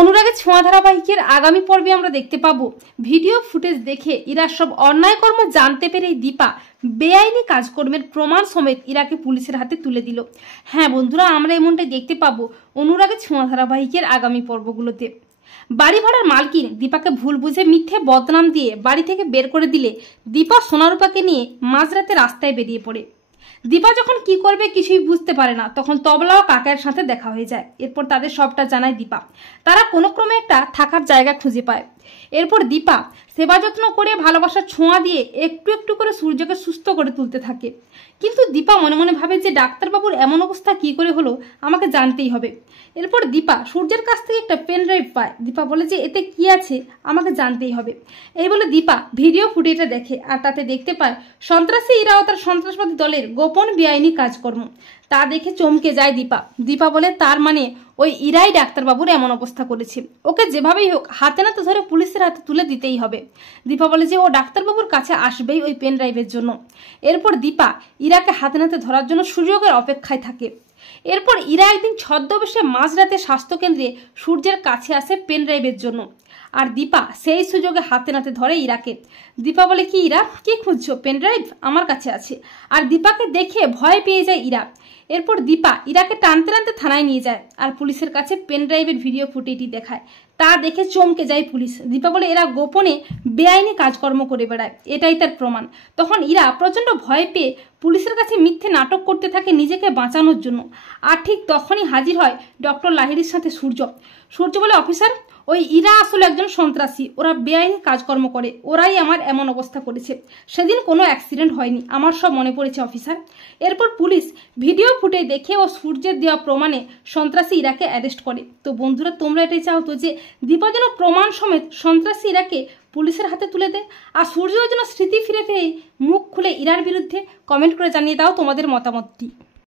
অনুরাগের ছোঁয়া ধারাবাহিকের আগামী পর্বে আমরা দেখতে পাবো ভিডিও ফুটেজ দেখে ইরার সব অন্যায় কর্ম জানতে পেরে দীপা বেআইনি কাজকর্মের প্রমাণ সমেত ইরাকে পুলিশের হাতে তুলে দিল। হ্যাঁ বন্ধুরা, আমরা এমনটাই দেখতে পাবো অনুরাগের ছোঁয়া ধারাবাহিকের আগামী পর্বগুলোতে। বাড়ি ভাড়ার মালকিন দীপাকে ভুল বুঝে মিথ্যে বদনাম দিয়ে বাড়ি থেকে বের করে দিলে দীপা সোনারূপাকে নিয়ে মাঝরাতে রাস্তায় বেরিয়ে পড়ে। দীপা যখন কি করবে কিছুই বুঝতে পারে না, তখন তবলা ও কাকার সাথে দেখা হয়ে যায়। এরপর তাদের সবটা জানায় দীপা। তারা কোনো ক্রমে একটা থাকার জায়গা খুঁজে পায়। এরপর দীপা সেবা যত্ন করে ভালোবাসার ছোঁয়া দিয়ে একটু একটু করে সূর্যকে সুস্থ করে তুলতে থাকে। কিন্তু দীপা মনে মনে ভাবে যে ডাক্তারবাবুর এমন অবস্থা কি করে হলো আমাকে জানতেই হবে। এরপর দীপা সূর্যের কাছ থেকে একটা পেন ড্রাইভ পায়। দীপা বলে যে এতে কি আছে আমাকে জানতেই হবে। এই বলে দীপা ভিডিও ফুটেজটা দেখে, আর তাতে দেখতে পায় সন্ত্রাসী ইরা ও তার সন্ত্রাসবাদী দলের গোপন বেআইনি কাজকর্ম। তা দেখে চমকে যায় দীপা। দীপা বলে তার মানে ওই ইরাই ডাক্তারবাবুর এমন অবস্থা করেছে, ওকে যেভাবেই হোক হাতে নাতে ধরে পুলিশের হাতে তুলে দিতেই হবে। দীপা বলে যে ও ডাক্তারবাবুর কাছে আসবেই ওই পেন ড্রাইভের জন্য। এরপর দীপা ইরাকে হাতে নাতে ধরার জন্য সুযোগের অপেক্ষায় থাকে। এরপর ইরা একদিন ছদ্মবেশে মাঝরাতে স্বাস্থ্যকেন্দ্রে সূর্যের কাছে আসে পেন ড্রাইভের জন্য, আর দীপা সেই সুযোগে হাতে নাতে ধরে ইরাকে। দীপা বলে কি ইরা, কি খুঁজছো? পেন ড্রাইভ আমার কাছে আছে। আর দীপাকে দেখে ভয় পেয়ে যায় ইরা। এরপর দীপা ইরাকে টানতে টানতে থানায় নিয়ে যায়, আর পুলিশের কাছে পেন ড্রাইভের ভিডিও ফুটেজটি দেখায়। তা দেখে চমকে যায় পুলিশ। দীপা বলে এরা গোপনে বেআইনি কাজকর্ম করে বেড়ায়, এটাই তার প্রমাণ। তখন ইরা প্রচন্ড ভয় পেয়ে পুলিশের কাছে মিথ্যে নাটক করতে থাকে নিজেকে বাঁচানোর জন্য। আর ঠিক তখনই হাজির হয় ডক্টর লাহিড়ির সাথে সূর্য। সূর্য বলে অফিসার, ওই ইরা আসলে একজন সন্ত্রাসী, ওরা বেআইনি কাজকর্ম করে, ওরাই আমার এমন অবস্থা করেছে। সেদিন কোনো অ্যাক্সিডেন্ট হয়নি, আমার সব মনে পড়েছে অফিসার। এরপর পুলিশ ভিডিও ফুটেজ দেখে ও সূর্যের দেওয়া প্রমাণে সন্ত্রাসী ইরাকে অ্যারেস্ট করে। তো বন্ধুরা, তোমরা এটাই চাও তো যে দীপা যেন প্রমাণ সমেত সন্ত্রাসী ইরাকে পুলিশের হাতে তুলে দেয়, আর সূর্য যেন স্মৃতি ফিরে পেয়ে মুখ খুলে ইরার বিরুদ্ধে কমেন্ট করে জানিয়ে দাও তোমাদের মতামতটি।